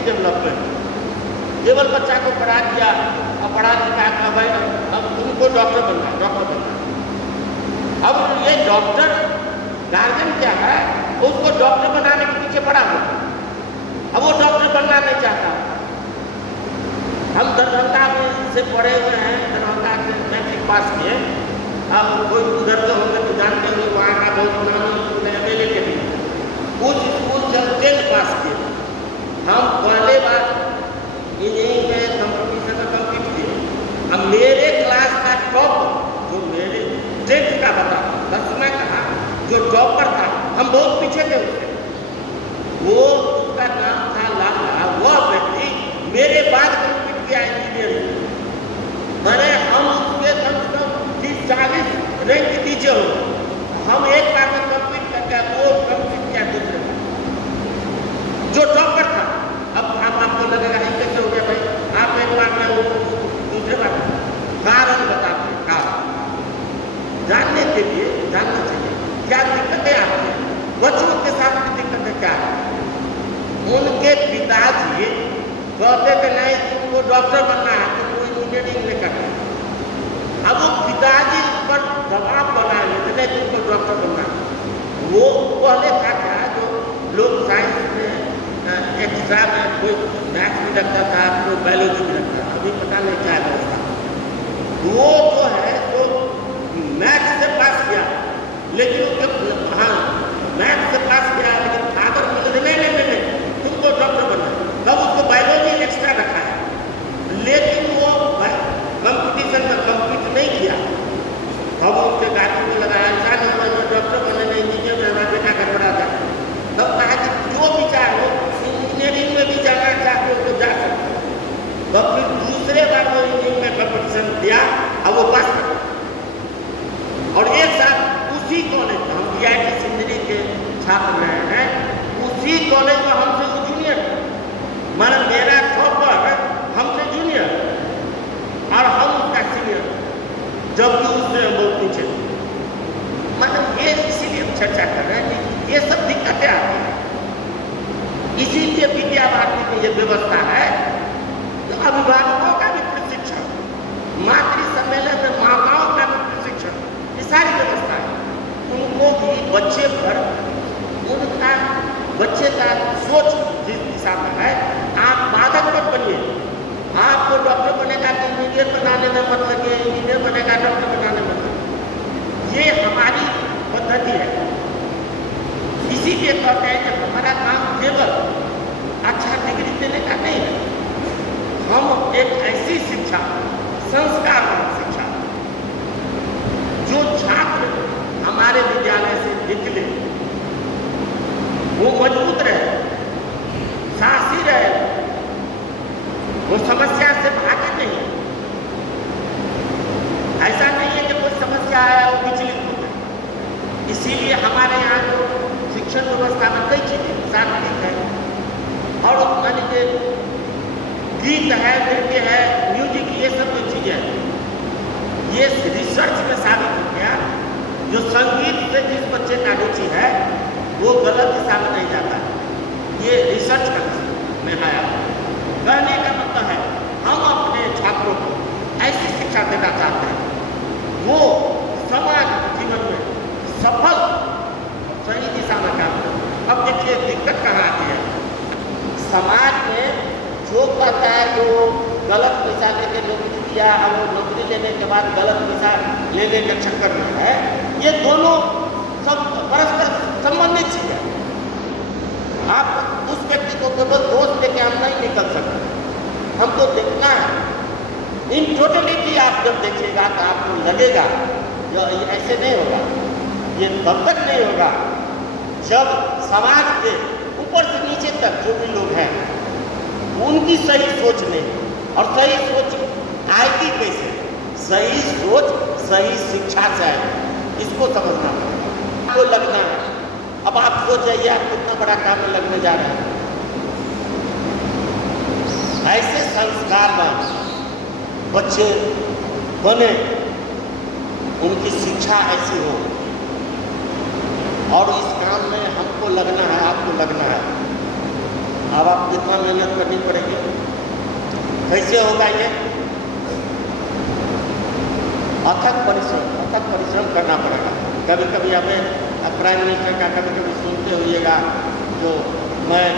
Skill development. केवल बच्चा को पढ़ा दिया और पढ़ा लिखा कर भाई अब तुमको डॉक्टर बनना है, डॉक्टर बनना है। अब ये डॉक्टर गार्जियन क्या है, उसको डॉक्टर बनाने के पीछे पड़ा हुआ, अब वो डॉक्टर बनना नहीं चाहता। हम दरभंगा में से पढ़े हुए हैं, दरभंगा से मैट्रिक पास किए। अब कोई उधर के होंगे तो जानते होंगे, वहाँ का बहुत नामी स्कूल है मेले के भी, उस स्कूल से 10th पास किए। हम पहले बार इंजीनियरिंग में कंपटीशन में कम्पीट किए। अब मेरे क्लास का टॉप जो मेरे 10th का बता 10वां का जो टॉपर था, हम बहुत पीछे थे उससे, वो उसका नाम था लाला। वह व्यक्ति मेरे बाद कम्पीट किया इंजीनियरिंग। मैंने हम उसके कम से कम 30-40 रैंक नीचे हो। हम एक बार में कम्पीट करके वो कम्पीट किया दूसरे जो टॉपर था। अब आपको लगेगा ये कैसे हो गया भाई, आप एक बार में वो दूसरे बार कारण बताते हैं। कारण जानने के लिए जानना चाहिए क्या दिक्कतें आती हैं, बच्चों के साथ की दिक्कतें क्या है। उनके पिताजी कहते थे नहीं तुमको डॉक्टर बनना है, तुमको इंजीनियरिंग में करना है। अब वो पिताजी पर दबाव बना लेते थे तुमको डॉक्टर बनना है। वो पहले था क्या, जो लोग साइंस में एक्स्ट्रा में कोई मैथ्स भी रखता था, कोई बायोलॉजी भी रखता था, अभी पता नहीं क्या व्यवस्था। वो जो है तो मैथ्स से पास किया, लेकिन हाँ मैथ्स से पास किया, लेकिन फादर बोलते नहीं तुमको डॉक्टर बनना है। तब उसको बायोलॉजी एक्स्ट्रा रखा है, लेकिन वो कंपटीशन में कम्पीट नहीं किया। अब उसके गाड़ी में लगाया ऐसा नहीं हुआ डॉक्टर बनने में, इंजीनियर में हमारा बेटा गड़बड़ा जाए। तब कहा कि जो विचार हो इंजीनियरिंग में भी जाना चाहते हो तो जा सकते हो। तब फिर दूसरे बार वो इंजीनियरिंग में कम्पटीशन दिया, अब वो पास कर। और एक साथ उसी कॉलेज में हम BIT इंजीनियरिंग के छात्र रहे हैं, उसी कॉलेज में हमसे वो जूनियर, माना मेरा टॉपर हमसे जूनियर और हम उसका सीनियर, जबकि उससे बहुत पीछे। मतलब ये इसीलिए हम चर्चा कर रहे हैं कि ये सब दिक्कतें आती हैं। इसीलिए विद्या भारती में ये व्यवस्था है तो अभिभावकों का भी प्रशिक्षण, मातृ सम्मेलन में माताओं का भी प्रशिक्षण, ये सारी व्यवस्था है। उनको भी बच्चे पर उनका बच्चे का सोच जिस दिशा में है, आप बाधक मत बनिए। आपको डॉक्टर बनेगा तो इंजीनियर बनाने में मत लगे, इंजीनियर बनेगा डॉक्टर बनाने में मत लगे। ये हमारी पद्धति है। इसीलिए कहते हैं कि हमारा काम केवल अच्छा डिग्री देने का नहीं है, हम एक ऐसी शिक्षा, संस्कार शिक्षा, जो छात्र हमारे विद्यालय से निकले वो मजबूत रहे, साहसी रहे, वो समस्या से भागे नहीं। ऐसा नहीं है कि कोई समस्या आया वो विचलित हो गए। इसीलिए हमारे यहाँ जो शिक्षण व्यवस्था में कई चीजें सात्विक है, और मान लीजिए गीत है, नृत्य है, म्यूजिक, ये सब जो चीजें हैं, ये रिसर्च में साबित हो गया। जो संगीत से जिस बच्चे का रुचि है वो गलत दिशा में नहीं जाता। ये रिसर्च में आया। कहने का मतलब है हम अपने छात्रों को ऐसी शिक्षा देना चाहते हैं वो समाज जीवन में सफल सही दिशा में काम करे। अब देखिए दिक्कत कहाँ आती है, समाज में जो कहता है जो गलत दिशा लेके नौकरी दिया, और वो नौकरी लेने के बाद गलत दिशा लेने के चक्कर में है, ये दोनों सब परस्पर संबंधित चीज है। आप उस व्यक्ति को केवल दोष देके हम नहीं निकल सकते, हमको देखना है इन टोटलिटी। आप जब देखिएगा तो आपको लगेगा जो ऐसे नहीं होगा, ये तब तक नहीं होगा जब समाज के ऊपर से नीचे तक जो भी लोग हैं उनकी सही सोच नहीं। और सही सोच आएगी कैसे, सही सोच सही शिक्षा से आएगी, इसको समझना पड़ेगा। आपको लगना है, अब आप सोच जाइए आप कितना बड़ा काम में लगने जा रहे हैं। ऐसे संस्कारवान बच्चे बने, उनकी शिक्षा ऐसी हो, और इस काम में हमको लगना है, आपको लगना है। अब आप कितना मेहनत करने कैसे होगा ये? अथक परिश्रम करना पड़ेगा। कभी कभी हमें प्राइम मिनिस्टर का कभी कभी सुनते होइएगा, जो मैं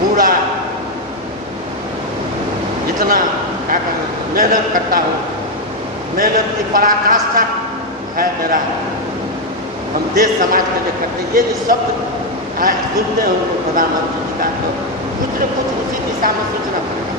पूरा इतना क्या कहूँ मेहनत करता हूँ, मेहनत की पराकाष्ठा है मेरा, हम देश समाज के लिए करते, ये जो शब्द सुनते हैं उनको प्रधानमंत्री जी का, तो कुछ न कुछ उसी दिशा में सोचना पड़ेगा।